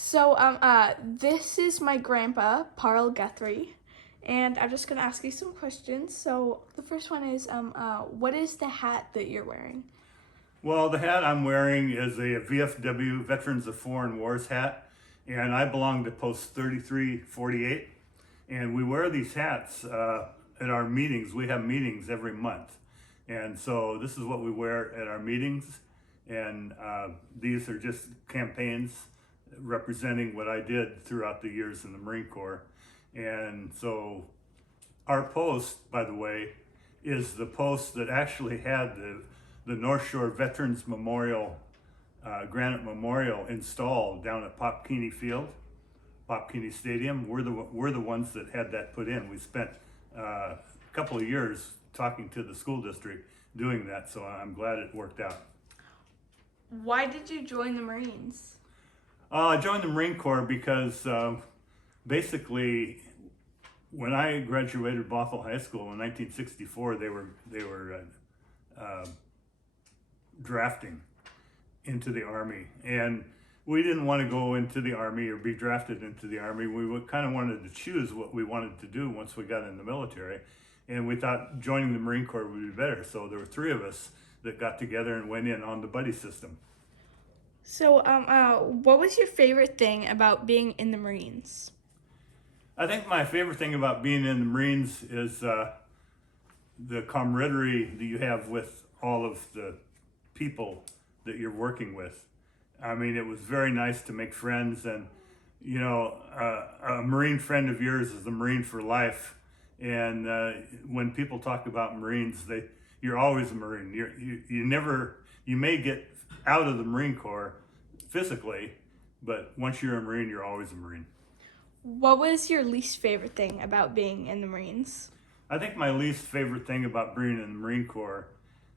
This is my grandpa, Parl Guthrie, and I'm just gonna ask you some questions. So, the first one is, what is the hat that you're wearing? Well, the hat I'm wearing is a VFW Veterans of Foreign Wars hat, and I belong to Post 3348. And we wear these hats at our meetings. We have meetings every month. And so this is what we wear at our meetings. And these are just campaigns representing what I did throughout the years in the Marine Corps. And so our post, by the way, is the post that actually had the North Shore Veterans Memorial, Granite Memorial installed down at Popkini Field, Popkini Stadium. We're the ones that had that put in. We spent a couple of years talking to the school district doing that, so I'm glad it worked out. Why did you join the Marines? I joined the Marine Corps because basically, when I graduated Bothell High School in 1964, they were drafting into the Army, and we didn't want to go into the Army or be drafted into the Army. We kind of wanted to choose what we wanted to do once we got in the military, and we thought joining the Marine Corps would be better. So there were three of us that got together and went in on the buddy system. What was your favorite thing about being in the Marines? I think my favorite thing about being in the Marines is the camaraderie that you have with all of the people that you're working with. I mean, it was very nice to make friends, and a Marine friend of yours is a Marine for life. And when people talk about Marines, you're always a Marine. You may get out of the Marine Corps physically, but once you're a Marine, you're always a Marine. What was your least favorite thing about being in the Marines? I think my least favorite thing about being in the Marine Corps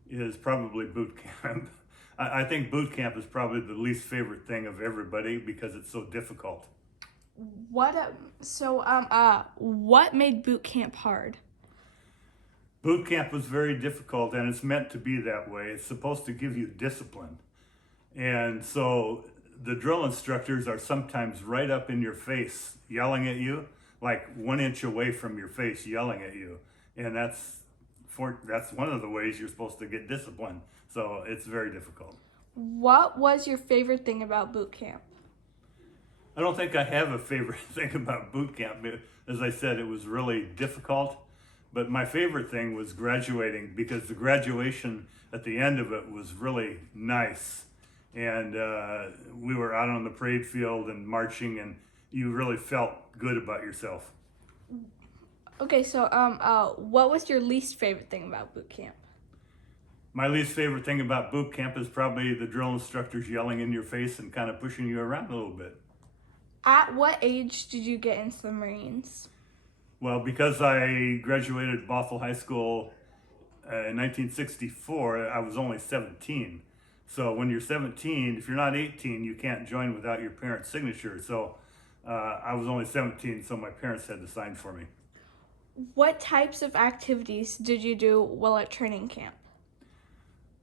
is probably boot camp. I think boot camp is probably the least favorite thing of everybody because it's so difficult. What made boot camp hard? Boot camp was very difficult, and it's meant to be that way. It's supposed to give you discipline. And so the drill instructors are sometimes right up in your face yelling at you, like 1 inch away from your face yelling at you. And that's one of the ways you're supposed to get discipline. So it's very difficult. What was your favorite thing about boot camp? I don't think I have a favorite thing about boot camp. As I said, it was really difficult. But my favorite thing was graduating, because the graduation at the end of it was really nice. And we were out on the parade field and marching, and you really felt good about yourself. What was your least favorite thing about boot camp? My least favorite thing about boot camp is probably the drill instructors yelling in your face and kind of pushing you around a little bit. At what age did you get into the Marines? Well, because I graduated Bothell High School in 1964, I was only 17. So when you're 17, if you're not 18, you can't join without your parents' signature. So I was only 17, so my parents had to sign for me. What types of activities did you do while at training camp?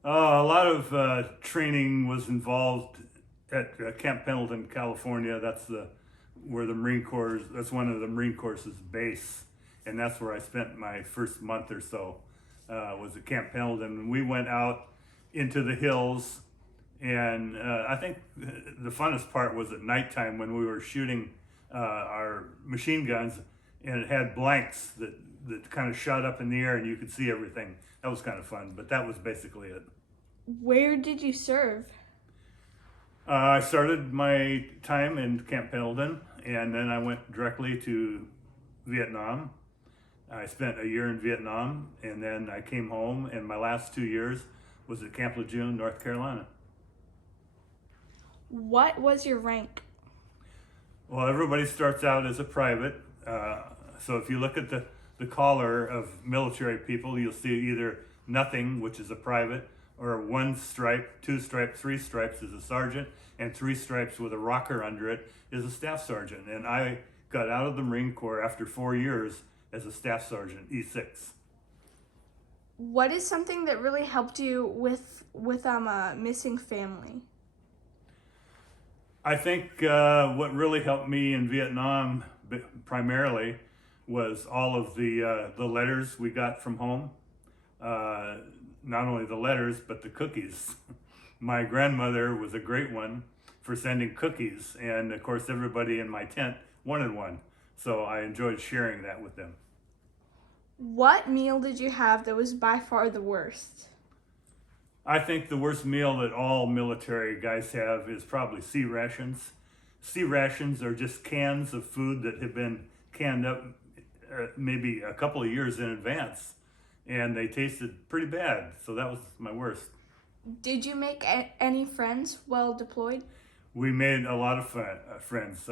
A lot of training was involved at Camp Pendleton, California. That's one of the Marine Corps' base, and that's where I spent my first month or so. Was at Camp Pendleton. We went out into the hills, and I think the funnest part was at nighttime when we were shooting our machine guns, and it had blanks that kind of shot up in the air and you could see everything. That was kind of fun, but that was basically it. Where did you serve? I started my time in Camp Pendleton, and then I went directly to Vietnam. I spent a year in Vietnam, and then I came home, and my last 2 years was at Camp Lejeune, North Carolina. What was your rank? Well, everybody starts out as a private. So if you look at the collar of military people, you'll see either nothing, which is a private, or 1 stripe, 2 stripes, 3 stripes is a sergeant, and 3 stripes with a rocker under it is a staff sergeant. And I got out of the Marine Corps after 4 years as a staff sergeant, E6. What is something that really helped you with missing family? I think what really helped me in Vietnam primarily was all of the letters we got from home. Uh, Not only the letters, but the cookies. My grandmother was a great one for sending cookies, and of course, everybody in my tent wanted one. So I enjoyed sharing that with them. What meal did you have that was by far the worst? I think the worst meal that all military guys have is probably sea rations. Sea rations are just cans of food that have been canned up maybe a couple of years in advance, and they tasted pretty bad. So that was my worst. Did you make any friends while deployed? We made a lot of friends.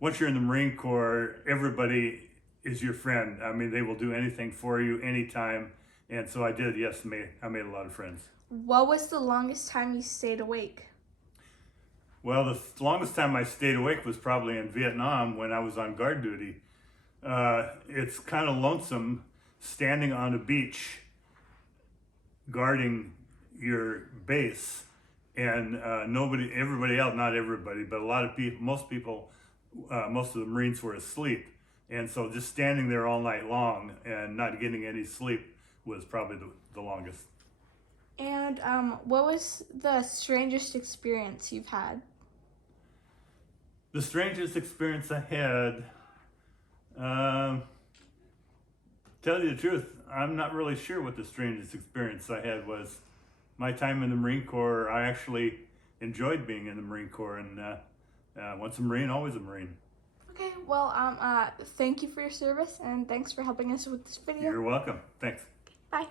Once you're in the Marine Corps, everybody is your friend. I mean, they will do anything for you anytime. And so I did, yes, I made a lot of friends. What was the longest time you stayed awake? Well, the longest time I stayed awake was probably in Vietnam when I was on guard duty. It's kind of lonesome standing on a beach guarding your base, and everybody else, not everybody, but a lot of people, most of the Marines were asleep. And so just standing there all night long and not getting any sleep was probably the longest. And what was the strangest experience you've had? The strangest experience I had, tell you the truth, I'm not really sure what the strangest experience I had was. My time in the Marine Corps, I actually enjoyed being in the Marine Corps, and once a Marine, always a Marine. Okay, well, thank you for your service, and thanks for helping us with this video. You're welcome. Thanks. Bye.